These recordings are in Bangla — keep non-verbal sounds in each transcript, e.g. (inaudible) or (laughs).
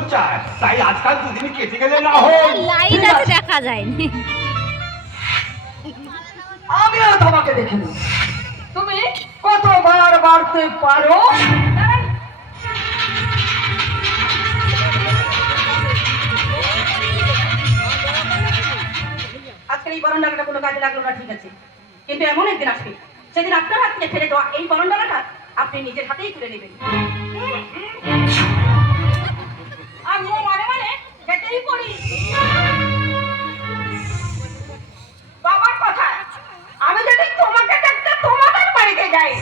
বছর চায় তাই আজকাল দুদিন কেটে গেলে না হয়। লাইট আছে দেখা যায়নি। আমিও তোমাকে দেখে নেব। তুমি? কতবার বাড়তে পারো? আজকের এই বরণডালাটা কোনো কাজে লাগল না ঠিক আছে। কিন্তু এমন একদিন আসবে সেদিন আপনার হাত থেকে ফেলে দেওয়া এই বরণডালাটা আপনি নিজের হাতেই তুলে নেবেন। মানে মানে বাবার কথা আমি যদি তোমাকে দেখতে তোমাদের বাড়িতে যাই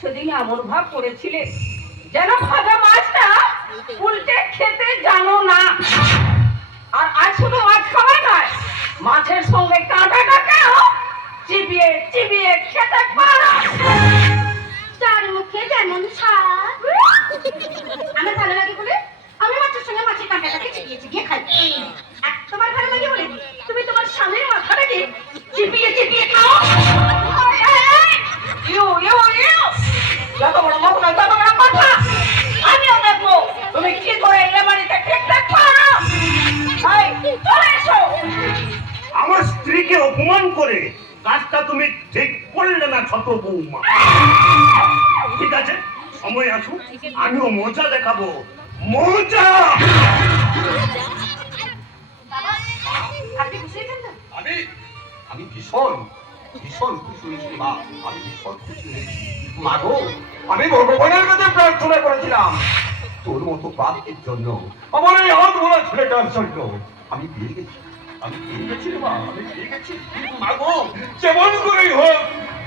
সেদিন এমন ভাব করেছিলে যেন ভাজা মাছটা উল্টে খেতে জানো না। আর আজ শুধু মাছ খাওয়া নয় মাছের সঙ্গে কাঁটাটাকেও চিবিয়ে চিবিয়ে খেতে পারো। চার মুখে যেমন স্বাদ। আমার ভালো লাগে বলে? আমি আমার স্ত্রীকে অপমান করে কাজটা তুমি ঠিক করলে না, ছোট বৌমা। ঠিক আছে, সময় আসুক, আমিও মজা দেখাবো। মজা! আমি ভগবানের কাছে প্রার্থনা করেছিলাম তোর মতো প্রাপ্তির জন্য। আমার এই হাত ভরা ছেলেটার জন্য। আমি পেয়ে গেছি, আমি পেয়ে গেছি মা, আমি পেয়ে গেছি। মা যেমন করেই হোক,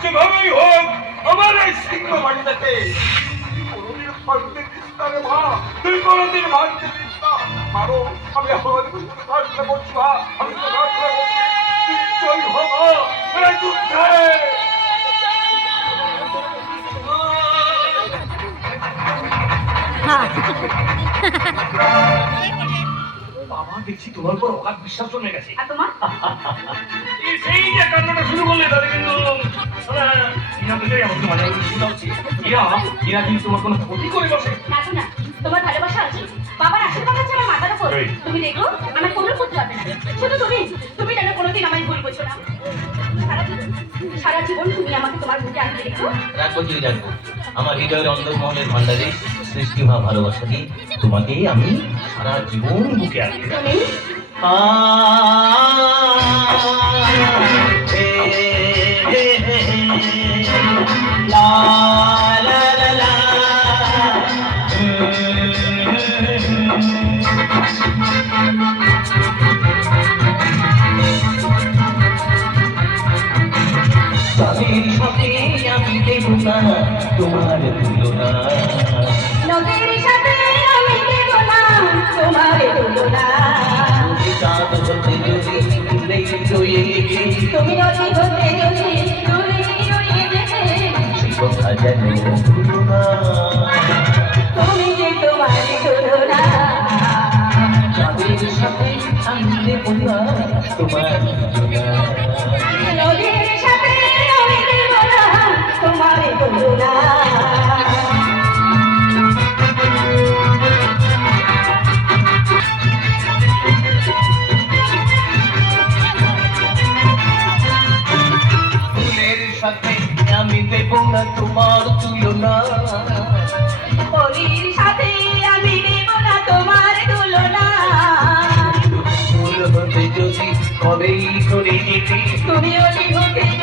যেভাবেই হোক, আমার এই সিংহ কোনোদিন ভাঙতে দিস না রে মা তুই কোনোদিন ভাঙতে দিস না। আরও আমি আমার প্রার্থনা করছি মা আমি তো প্রার্থনা করছি। তুই জয় হব এই যুদ্ধে। বাবা দেখছি তোমার উপর অগাধ বিশ্বাস জন্মে গেছে। তোমার? সেই যে কান্নাটা শুরু করলে তাহলে কিন্তু ইয়া আমার তো মাঝে ইয়া ইয়া হৃদয়ের ভান্ডারে সৃষ্টি হওয়া ভালোবাসা দিয়ে তোমাকেই আমি সারা জীবন বুকে আনতে রয়ে গেছি তুমি নদী হতে যদি দূরে রয়ে যেতে সে কথা যেন ভুলো না তুমি যে তোমার তুলনা চাঁদের সাথে আমি দেব না তোমার নিতে তুমি অলি হতে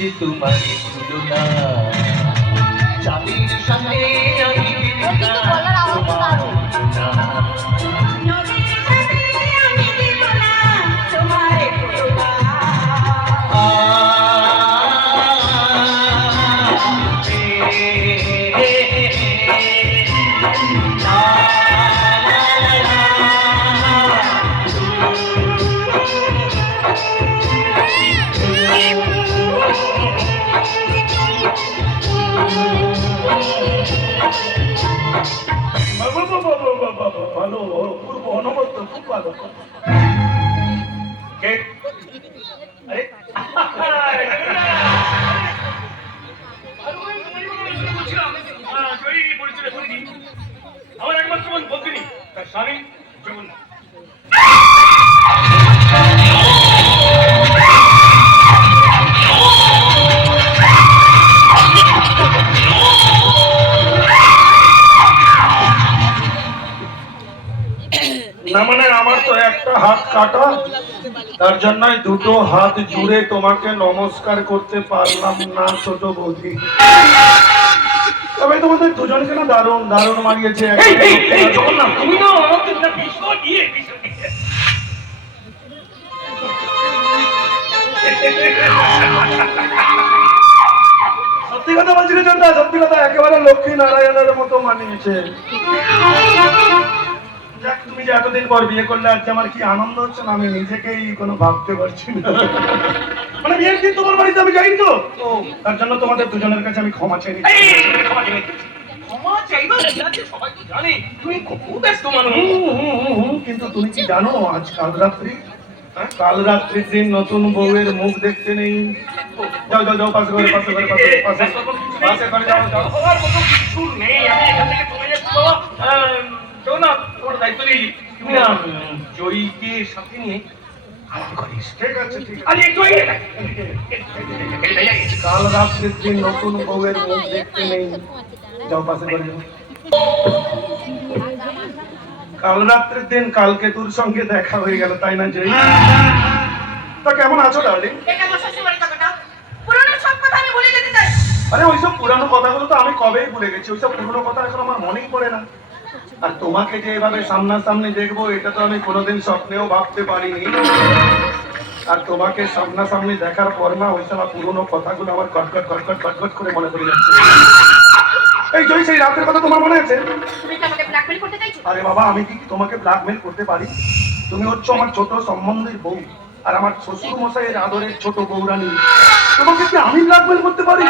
যে তোমার তুলনা চাঁদের সামনে আমি অনবদ্য খুব (laughs) (laughs) কাটা তার জন্যই দুটো হাত জুড়ে তোমাকে নমস্কার করতে পারলাম না ছোট বৌদি। তবে তোমাদের দুজনকে না দারুণ দারুণ তুমি না ইয়ে। সত্যি কথা বলছি সত্যি কথা একেবারে লক্ষ্মী নারায়ণের মতো মানিয়েছে। যাক তুমি যে এতদিন পর বিয়ে করলে আজকে আমার কি আনন্দ হচ্ছে না? আমি নিজেকেই কোনো ভাবতে পারছি না। মানে বিয়ের দিন তোমার বাড়িতে আমি যাই তো। তার জন্য তোমাদের দুজনের কাছে আমি ক্ষমা চাই ক্ষমা চাইবা সবাই তো জানে তুমি খুব ব্যস্ত মানুষ। কিন্তু তুমি কি জানো আজ কাল রাত্রি? হ্যাঁ, কাল রাত্রির দিন নতুন বউয়ের মুখ দেখতে নেই। যাও যাও যাও পাশে পাশে পাশে পাশে পাশে করে যাও যাও। কিছু নেই। আমি এখান থেকে চলে যাচ্ছি বাবা। আহ, শোনো না তোমার দায়িত্ব নেই তুমি না জয়ীকে সাথে নিয়ে আমার ঘরে ঠিক আছে ঠিক আরে একটু কাল রাত্রের দিন নতুন বউয়ের মুখ দেখতে নেই। যাও পাশে করে কাল রাত্রির দিন কালকে তোর সঙ্গে দেখা হয়ে গেল তাই না জয়? তা কেমন আছো ডার্লিং এটা আমার শ্বশুরবাড়ির কথাটা। পুরনো সব কথা আমি বলে যেতে চাই। আরে ওইসব পুরানো কথাগুলো তো আমি কবেই ভুলে গেছি। ওইসব পুরনো কথা এখন আমার মনেই পড়ে না। আর তোমাকে যে এভাবে সামনাসামনি দেখব এটা তো আমি কোনোদিন স্বপ্নেও ভাবতে পারিনি। আর তোমাকে সামনাসামনি দেখার পর না ওই সব পুরোনো কথাগুলো আমার কটকট কটকট কটকট করে মনে পড়ে যাচ্ছে। এই জয় সেই রাতের কথা তোমার মনে আছে? তুমি কি আমাকে blackmail করতে চাইছো? আরে বাবা আমি কি তোমাকে ব্ল্যাকমেল করতে পারি? তুমি হচ্ছ আমার ছোট সম্বন্ধের বউ আর আমার শ্বশুর মশাইয়ের আদরের ছোট বউরানী। তোমাকে কি আমি ব্ল্যাকমেল করতে পারি?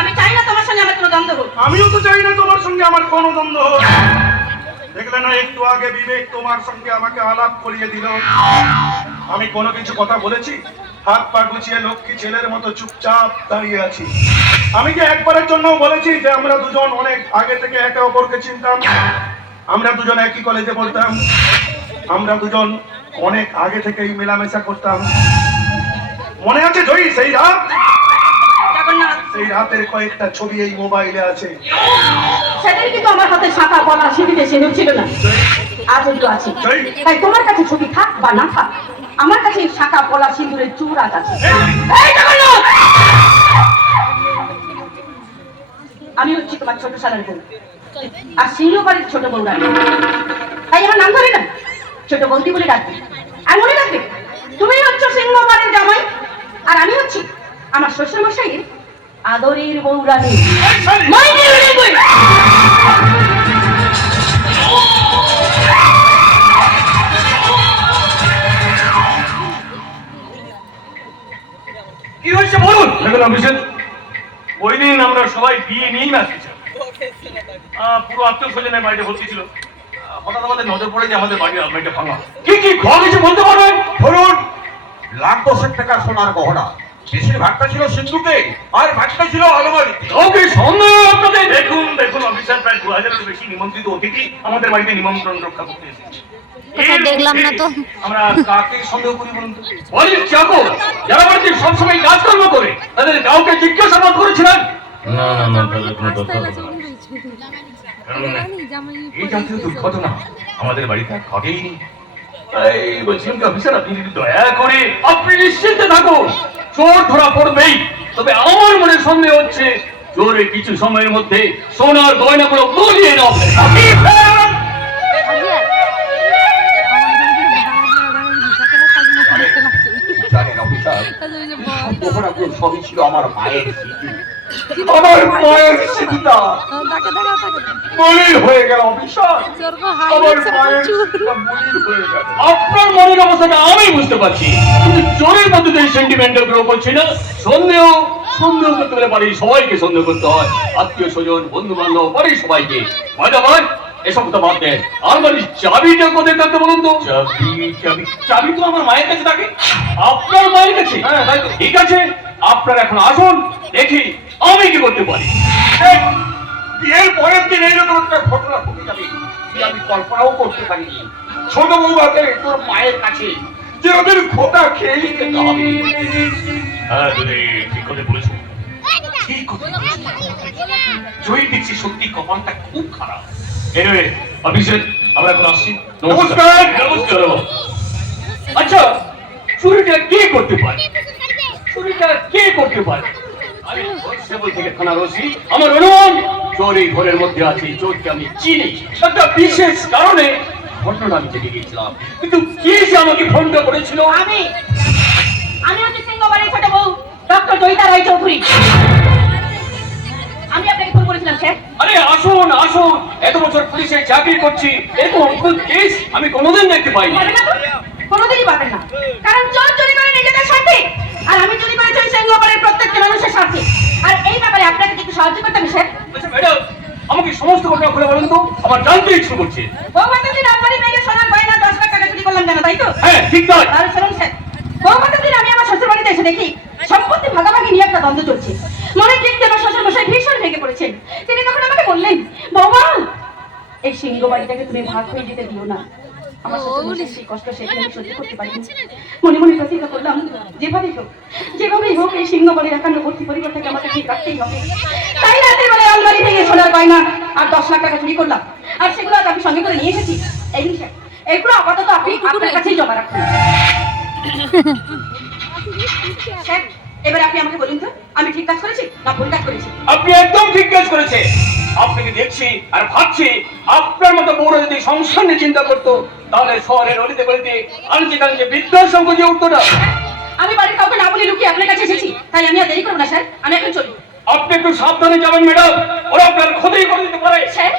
আমি চাই না তোমার সঙ্গে আমার কোনো দ্বন্দ্ব হোক। আমিও তো চাই না তোমার সঙ্গে আমার কোনো দ্বন্দ্ব হোক। দেখলে না, একটু আগে বিবেক তোমার সঙ্গে আমাকে আলাপ করিয়ে দিল। আমি কোনো কিছু কথা বলেছি? হাত পা গুছিয়ে লক্ষ্মী ছেলের মতো চুপচাপ দাঁড়িয়ে আছি। আমি কি একবারের জন্য বলেছি যে আমরা দুজন অনেক আগে থেকে একে অপরকে চিনতাম। আমরা দুজন একই কলেজে পড়তাম। আমরা দুজন অনেক আগে থেকেই মেলামেশা করতাম। মনে আছে জয়ী সেই রাত? সেই রাতের কয়েকটা ছবি এই মোবাইলে আছে। সেদিন কিন্তু আমার হাতে শাখা বলা সিঁড়িতে সিঁদুর ছিল না। আজ একটু আছে। তাই তোমার কাছে ছবি থাক বা না থাক আমার কাছে এই শাখা পলা সিঁদুরের চূড় আছে। এই! আমি হচ্ছি তোমার ছোট সালের বউ। আর সিংহ বাড়ির ছোট বউ রানী তাই আমার নাম ধরে না? ছোট বৌদি বলে ডাকবে। আর মনে রাখবে তুমি হচ্ছ সিংহ বাড়ির জামাই। আর আমি হচ্ছি আমার শ্বশুর মশাইয়ের আদরের বউ রানী মাইনে কি হয়েছে বলুন? দেখুন অভিষেক ওই দিন আমরা সবাই বিয়ে নিয়েই আসছিলাম পুরো আত্মীয় স্বজনের বাড়িতে ভর্তি ছিল। হঠাৎ আমাদের নজর পড়ে যে আমাদের বাড়ির আলমারিটা ভাঙা। কি কি ঘর কিছু বলতে পারবেন ধরুন লাখ দশেক টাকা সোনার গহনা। বেশির ভাগটা ছিল সিন্ধুকে আর ভাগটা ছিল আলমারি ওকে সন্দেহ আপনাদের? দেখুন দেখুন অফিসার প্রায় দু হাজারের বেশি নিমন্ত্রিত অতিথি আমাদের বাড়িতে নিমন্ত্রণ রক্ষা করতে এসেছে। দেখলাম না তো। আমরা কাকে সন্দেহ করি বলুন তো? বলির চাকর যারা বাড়িতে সবসময় কাজকর্ম করে তাদের কাউকে জিজ্ঞাসাবাদ করেছিলেন? না না না তাহলে কোনো দরকার হবে না কারণ এই জাতীয় দুর্ঘটনা আমাদের বাড়িতে আর ঘটেই নি। বলছিলাম অফিসার আপনি যদি দয়া করে আপনি নিশ্চিন্তে থাকুন। চোর ধরা পড়বেই। তবে আমার মনে সন্দেহ হচ্ছে জোরে কিছু সময়ের মধ্যে সোনার গলিয়ে জানেন অফিসার সম্পর্কগুলো সবই ছিল আমার মায়ের আমার মায়ের স্মৃতিটা মলিন হয়ে গেল অফিসার আমার মায়ের আপনার মনের অবস্থাটা আমি বুঝতে পারছি? কিন্তু জোরের মধ্যে তো সেন্টিমেন্টাল গ্রো করছে না। সন্দেহ সন্দেহ করতে গেলে বাড়ির সবাইকে সন্দেহ করতে হয়। আত্মীয় স্বজন বন্ধু বান্ধব বাড়ির সবাইকে। ভাই এসব কথা বাদ দেন। আর বাড়ির চাবিটা কোথায় থাকতে বলুন তো? চাবি চাবি। চাবি তো আমার মায়ের কাছে থাকে। আপনার মায়ের কাছে? হ্যাঁ ঠিক আছে। আপনার এখন আসুন দেখি আমি কি করতে পারি? বিয়ের পরের দিন এইরকম একটা ঘটনা ঘটে যাবে আমি কল্পনাও করতে পারিনি। ছোট বৌমাকে তোর মায়ের কাছে যে ওদের খোটা খেয়েই যেতে হবে। হ্যাঁ তুমি ঠিক করে বলেছ। জয়ী দেখছি সত্যি কপালটা খুব খারাপ। এনিওয়ে অফিসের আমরা এখন আসছি। নমস্কার। নমস্কার আচ্ছা চুরিটা কে করতে পারে? চুরিটা কে করতে পারে? আমি কনস্টেবল থেকে থানার ওসি আমার অনুমান চোর এই ঘরের মধ্যে আছে চোরকে আমি চিনি। একটা বিশেষ কারণে ঘটনা আমি জেনে গিয়েছিলাম। কিন্তু কে যে আমাকে ফোনটা করেছিল? আমি। আমি হচ্ছে সিংহবাড়ির ছোট বউ ডক্টর জয়িতা রায় চৌধুরী আমি আপনাকে ফোন করেছিলাম স্যার। আরে আসুন আসুন। এত বছর পুলিশে চাকরি করছি। এরকম অদ্ভুত কেস আমি কোনোদিন দেখতে পাইনি। কোনোদিনই পাবেন না। কারণ চোর চুরি করে নিজেদের স্বার্থে আর আমি চুরি করেছি ওই সিংহবাড়ির প্রত্যেকটা মানুষের স্বার্থে আর এই ব্যাপারে আপনাকে কি সাহায্য করতে আমি স্যার? আচ্ছা ম্যাডাম আমাকে সমস্ত ঘটনা খুলে বলুন তো আমার জানতে ইচ্ছে করছে। বৌমাতাজি রাজবাড়ি মেয়ে সোনার গয়না দশ লাখ টাকা চুরি করলাম কেন তাই তো? হ্যাঁ ঠিক তাই। তাহলে শুনুন স্যার বৌমাতাজির আমি আমার শ্বশুর বাড়িতে এসে দেখি সম্পত্তি ভাগাভাগি নিয়ে একটা দ্বন্দ্ব চলছে। মনে দেখতে আমার শ্বশুর মশাই ভীষণ ভেঙে পড়েছেন। তিনি তখন আমাকে বললেন বৌমা এই সিংহ বাড়িটাকে তুমি ভাগ হয়ে যেতে দিও না। আমার মশাই কষ্ট সেখানে সহ্য করতে পারিনি মনে মনে প্রতিজ্ঞা করলাম যেভাবেই হোক যেভাবেই হোক এই সিংহ বাড়ির একান্নবর্তী পরিবারটাকে আমাকে ঠিক রাখতেই হবে। তাই রাতের বেলায় আলমারি ভেঙে সোনার গয়না আর দশ লাখ টাকা চুরি করলাম। আর সেগুলো আজ আমি সঙ্গে করে নিয়ে এসেছি। এই নিন এগুলো আপাতত আপনি আপনার কাছেই জমা রাখুন। (laughs) এবার আপনি আমাকে বলুন তো আমি ঠিক কাজ করেছি না ভুল কাজ করেছি? আপনি একদম ঠিক কাজ করেছে আপনাকে দেখছি আর ভাবছি আপনার মতো বউরা যদি সংসার নিয়ে চিন্তা করতো তাহলে শহরের অলিতে গলিতে আনছে কানছে বিদ্যার সঙ্গে যে উঠতো না। আমি বাড়ির কাউকে না বলে লুকিয়ে আপনার কাছে এসেছি তাই আমি আর দেরি করব না স্যার। আমি এখন চলি আপনি একটু সাবধানে যাবেন ম্যাডাম। ওরা আপনার ক্ষতি করে দিতে পারে। স্যার?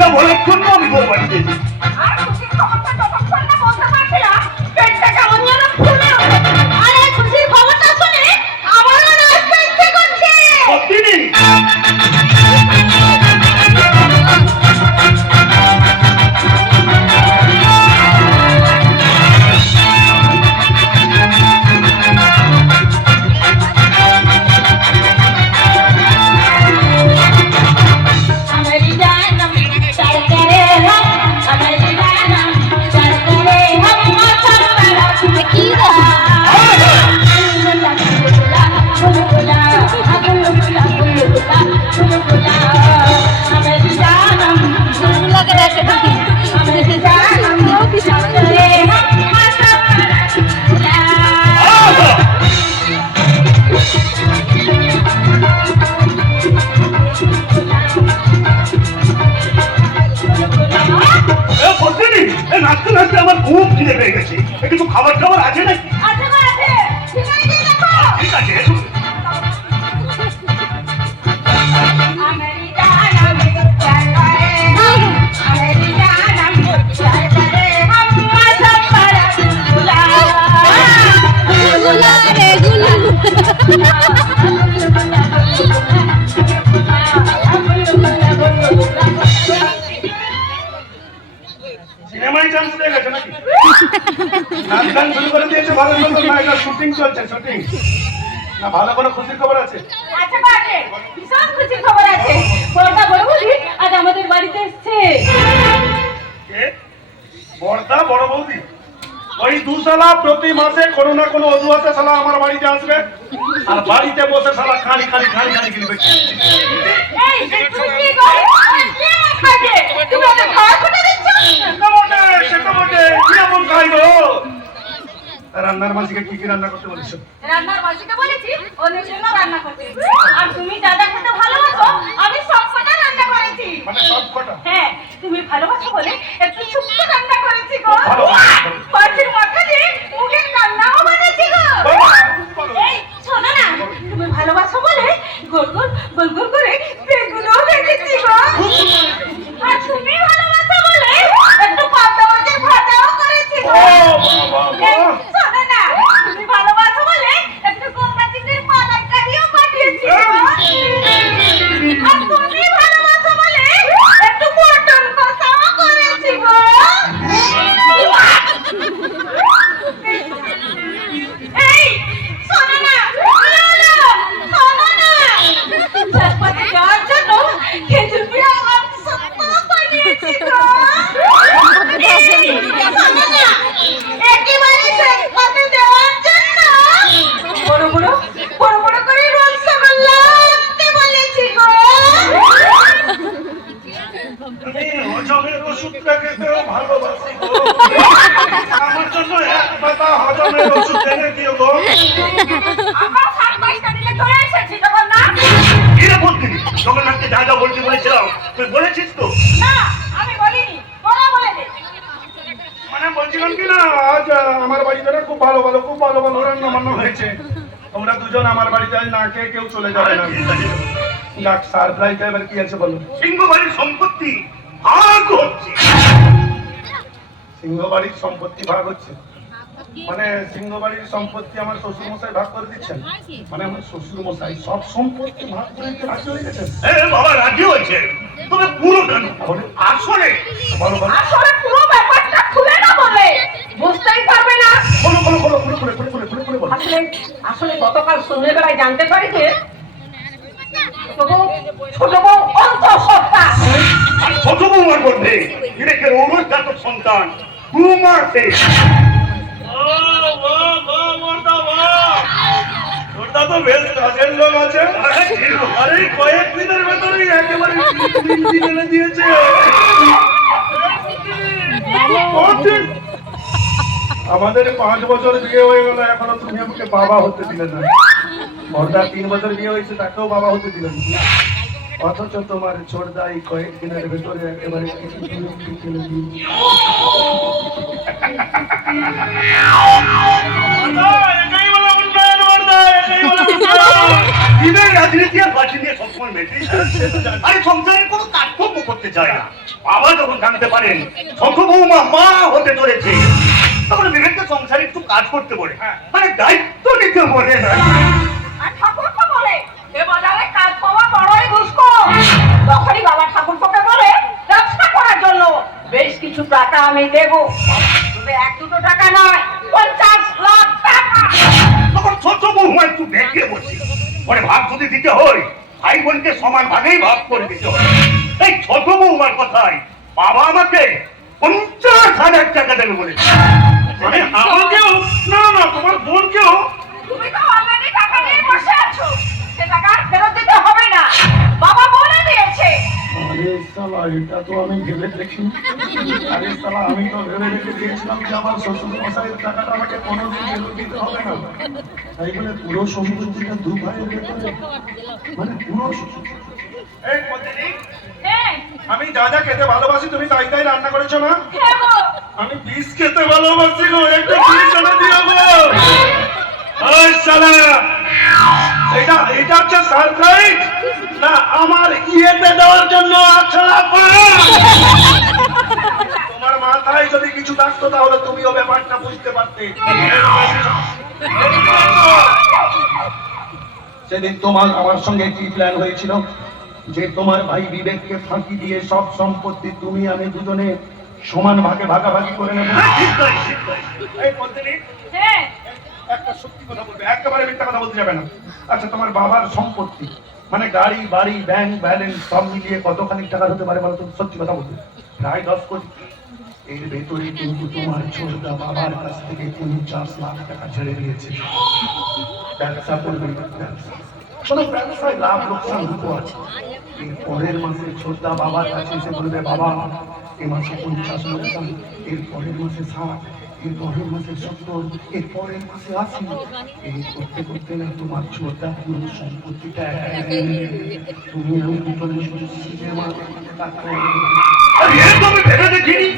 এই কথা বলার জন্য আমি তোর বাড়িতে এসেছি। আর খুশির খবরটা চলছে শুটিং না ভালো কোনো খুশির খবর আছে? আচ্ছা বাজে ভীষণ খুশির খবর আছে। বড়টা বড় বলি আজ আমাদের বাড়িতে এসছে। কে? বড়দা বড় বৌদি? ওই দুশালা প্রতি মাসে কোনো না কোনো অজুহাতে শালা আমার বাড়িতে আসবে। আর বাড়িতে বসে শালা খালি খালি খালি খালি গিলবে এই তুমি কি করে কে খাবে তুমি ওকে খাওয়া খুঁটে দিচ্ছ? সে তো বটে, সে তো বটে। মাসিকে কি কি রান্না করতে বলেছ? রান্নার মাসিকে বলেছি ওদের জন্য রান্না করতে আর তুমি যা খেতে ভালোবাসো আমি সব কটা রান্না করেছি। মানে সব কটা? হ্যাঁ তুমি ভালোবাসো বলে একটু শুক্তো রান্না করেছি গো? মাছের মাথা দিয়ে মুগের রান্নাও বানাচ্ছি গো। এই শোনো না তুমি ভালোবাসো বলে গোল গোল গোল গোল করে বেগুনও ভেজেছি গো। আমার বাড়িতে না খুব ভালো ভালো খুব ভালো ভালো রান্না বান্না হয়েছে। তোমরা দুজন আমার বাড়িতে আজ না খেয়ে কেউ চলে যাবে না। যাক সারপ্রাইজ এবার কি আছে বলো? সিংহ বাড়ির সম্পত্তি ভাগ হচ্ছে। সিংহ বাড়ির সম্পত্তি ভাগ হচ্ছে? মানে সিংহ বাড়ির সম্পত্তি আমার শ্বশুর মশাই ভাগ করে দিচ্ছেন? মানে আমার শ্বশুর মশাই সব সম্পত্তি ভাগ করে দিতে রাজি হয়ে গেছেন? এ বাবা রাজি হয়েছে। তবে পুরো কেন আসলে আসলে পুরো ব্যাপারটা খুলে বুঝতেই পারবে না। আসলে আসলে গতকাল সন্ধ্যেবেলায় জানতে পারি যে ছোট বউ ছোট বউ অন্তঃসত্ত্বা। আর ছোট বৌমার মধ্যে এটাকে ঔরজাত সন্তান মাসে ওটা তো বেশ কাজের লোক আছে আরে কয়েকদিনের ভেতরেই একেবারে দিয়েছে? আমাদের পাঁচ বছর বিয়ে হয়ে গেল, এখনও তুমি আমাকে বাবা হতে দিলে না। বড়দা তিন বছর বিয়ে হয়েছে, তাকেও বাবা হতে দিলে না। অথচ তোমার ছোটদা এই কয়েকদিনের ভেতরে একেবারে। রাজনীতি সবসময় কোনো করতে চায় না। বাবা যখন জানতে পারেন ছোট বৌমা মা হতে চলেছে তখন বিবেককে সংসারে একটু কাজ করতে বলে। মানে দায়িত্ব নিতে বলে না। আর ঠাকুরপো বলে এ বাজারে কাজ পাওয়া বড়ই দুষ্ক তখনই বাবা ঠাকুরপোকে বলে ব্যবসা করার জন্য বেশ কিছু টাকা আমি দেব। তবে এক দুটো টাকা নয় পঞ্চাশ লাখ টাকা। তখন ছোট বৌমা একটু বেঁকে বসে পরে ভাগ যদি দিতে হয় ভাই বোনকে সমান ভাগেই ভাগ করে দিতে হয় এই ছোট বৌমার কথাই বাবা আমাকে পঞ্চাশ হাজার টাকা দেবে বলেছে। মানে আমাকেও না না তোমার বোনকেও তুমি তো অলরেডি টাকা নিয়ে বসে আছো। সে টাকা ফেরত দিতে হবে না। বাবা বলে দিয়েছে। আরে সালা এটা তো আমি ভেবে দেখিনি। আরে সালা আমি তো ভেবে রেখে দিয়েছিলাম যে আমার শ্বশুর মশাইয়ের টাকাটা আমাকে কোনো দিন ফেরত দিতে হবে না। তাই বলে পুরো সম্পত্তিটা দু ভাইয়ের ভেতরে মানে পুরো এই হ্যাঁ আমি যা যা খেতে ভালোবাসি তুমি তাই তাই রান্না করেছ না? হ্যাঁ আমি বিষ খেতে ভালোবাসি গো একটু বিষ এনে দিও গো। শালা। এটা এটা হচ্ছে সারপ্রাইজ না আমার ইয়েতে দেওয়ার জন্য আছড়া তোমার মাথায় যদি কিছু থাকতো তাহলে তুমিও ব্যাপারটা বুঝতে পারতে। সেদিন তোমার আমার সঙ্গে কি প্ল্যান হয়েছিল? যে তোমার ভাই বিবেককে ফাঁকি দিয়ে সব সম্পত্তি তুমি আমি দুজনে সমান ভাগে ভাগাভাগি করে নেব। ঠিক তাই, ঠিক তাই। এই পদ্মিনী, হ্যাঁ। একটা সত্যি কথা বলবে একেবারে মিথ্যা কথা বলতে যাবে না। আচ্ছা তোমার বাবার সম্পত্তি মানে গাড়ি বাড়ি ব্যাংক ব্যালেন্স সব মিলিয়ে কতখানি টাকা হতে পারে বলো তো সত্যি কথা বলবে প্রায় দশ কোটি। এর ভেতরে কিন্তু তোমার ছোটদা বাবার কাছ থেকে পঞ্চাশ লাখ টাকা ছেড়ে দিয়েছে। ব্যবসা করবে ব্যবসা। কোনো ব্যবসায় লাভ লোকসান দুটো আছে। এর পরের মাসে ছোটদা বাবার কাছে এসে বলবে, বাবা, এ মাসে পঞ্চাশ লোকসান এর পরের মাসে ষাট, এর পরের মাসে সত্তর, এর পরের মাসে আশি। এই করতে করতে না তোমার ছোটা পুরো সম্পত্তিটা। তুমি আমি দুজনে শুধু সিনেমা দেখতে ভেবে দেখিনি।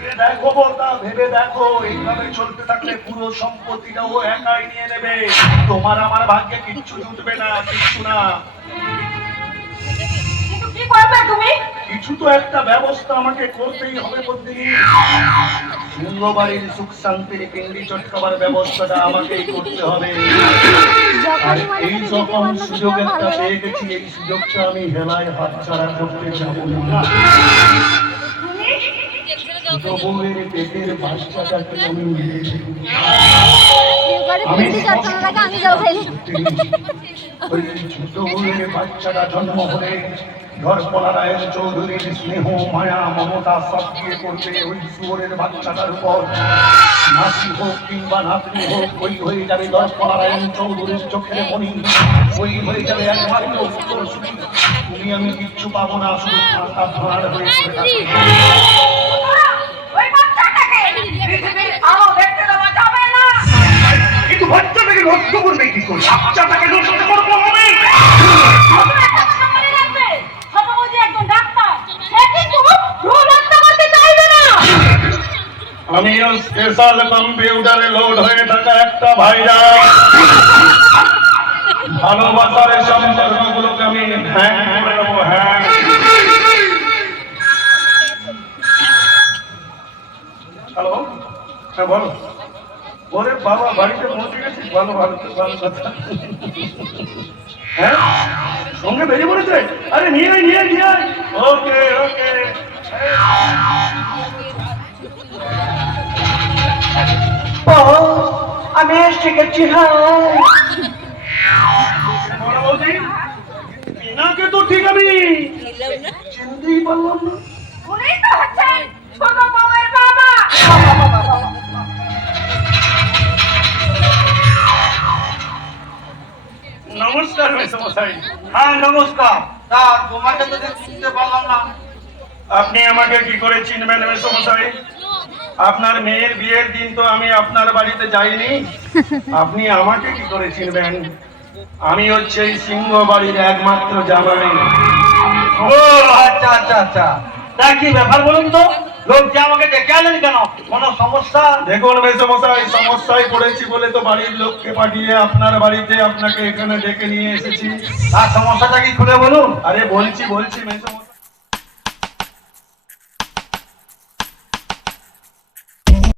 ভেবে দেখো বলতা ভেবে দেখো এইভাবে চলতে থাকলে পুরো সম্পত্তিটা ও একাই নিয়ে নেবে। তোমার আমার ভাগ্যে কিচ্ছু জুটবে না কিচ্ছু না। কি করবে তুমি? কিছু তো একটা ব্যবস্থা আমাকে করতেই হবে বলতে সিংহবাড়ির সুখ শান্তির পিন্ডি চটকাবার ব্যবস্থাটা আমাকেই করতে হবে। আর এই যখন সুযোগ একটা পেয়ে গেছি এই সুযোগটা আমি হেলায় হাত ছাড়া করতে যাব না। বউয়ের পেটের বাচ্চাটাকে আমি ওই ছোট বউয়ের বাচ্চাটা জন্ম হলে ধর্মনারায়ণ চৌধুরীর স্নেহ মায়া মমতা সব দিয়ে করবে ওই শুয়োরের বাচ্চাটার উপর। নাতি হোক কিংবা নাতনি হোক ওই হয়ে যাবে ধর্মনারায়ণ চৌধুরীর চোখের ওই হয়ে যাবে একমাত্র তুমি আমি কিচ্ছু পাবো না শুধু ফাঁকা ভাঁড় হয়ে বাচ্চাটাকে নষ্ট করবে কি করে? বাচ্চাটাকে নষ্ট করব আমি? আমিও স্পেশাল কম্পিউটারে লোড হয়ে থাকা একটা ভাইরাস ভালোবাসার সম্পর্কগুলোকে আমি হ্যাং করে দেবো হ্যাং। হ্যালো? হ্যাঁ বলো। ওরে বাবা, বাড়িতে পৌঁছে ভালো হ্যাঁ? সঙ্গে বেরিয়ে পড়েছে? আরে নিয়ে আয় নিয়ে নিয়ে আয়। ওকে ওকে। আমি এসে গেছি হ্যাঁ বড় তো ঠিক আমি। চিনতেই পারলাম না। উনি তো হচ্ছেন ছোট বউয়ের বাবা। হ্যাঁ নমস্কার। তা তোমাকে তো চিনতে পারলাম না। আপনি আমাকে কি করে চিনবেন মেসমশাই আপনার মেয়ের বিয়ের দিন তো আমি আপনার বাড়িতে যাইনি। আপনি আমাকে কি করে চিনবেন? আমি হচ্ছে এই সিংহ বাড়ির একমাত্র জামাই। ও আচ্ছা আচ্ছা আচ্ছা। তা কি ব্যাপার বলুন তো? লোক যে আমাকে ডেকে আনেন কেন? কোনো সমস্যা? দেখুন মেসমশাই সমস্যায় পড়েছি বলে তো বাড়ির লোককে পাঠিয়ে আপনার বাড়িতে আপনাকে এখানে ডেকে নিয়ে এসেছি। আর সমস্যাটা কি খুলে বলুন? আরে বলছি বলছি মেসমশাই